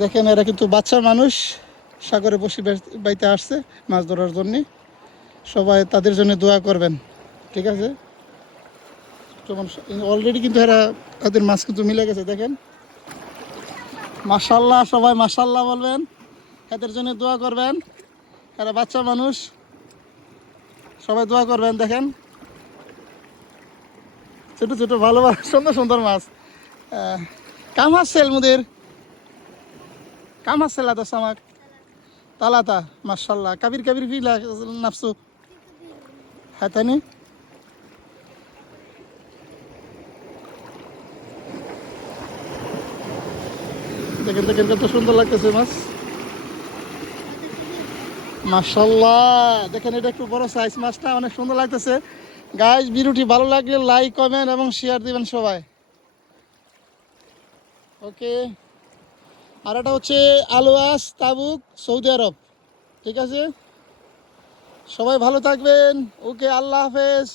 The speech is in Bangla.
দেখেন এরা কিন্তু বাচ্চা মানুষ, সাগরে বসে বাইতে আসছে মাছ ধরার জন্যে। সবাই তাদের জন্য দোয়া করবেন, ঠিক আছে? যেমন অলরেডি কিন্তু এরা তাদের মাছ কিন্তু মিলে গেছে, দেখেন। মাশাল্লাহ, সবাই মাশাল্লাহ বলবেন, এদের জন্য দোয়া করবেন। এরা বাচ্চা মানুষ, সবাই দোয়া করবেন। দেখেন ছোট ছোট ভালো ভালো সুন্দর সুন্দর মাছ। কাম হাসছেল মুদের, কাম হাসছেল আদা সামাক তালাতা। মাশাল্লাহ, কাবির কাবির ফিলা নাফসু। হ্যাঁ তাই নি? দেখেন দেখেন কত সুন্দর লাগতেছে মাছ। মাশাল্লাহ, দেখেন এটা একটু বড় সাইজ মাছটা, অনেক সুন্দর লাগতেছে। গাইস, ভিডিওটি ভালো লাগলে লাইক কমেন্ট এবং শেয়ার দিবেন সবাই। ওকে। আর এটা হচ্ছে আলওয়াস তাবুক, সৌদি আরব, ঠিক আছে? সবাই ভালো থাকবেন। ওকে, আল্লাহ হাফেজ।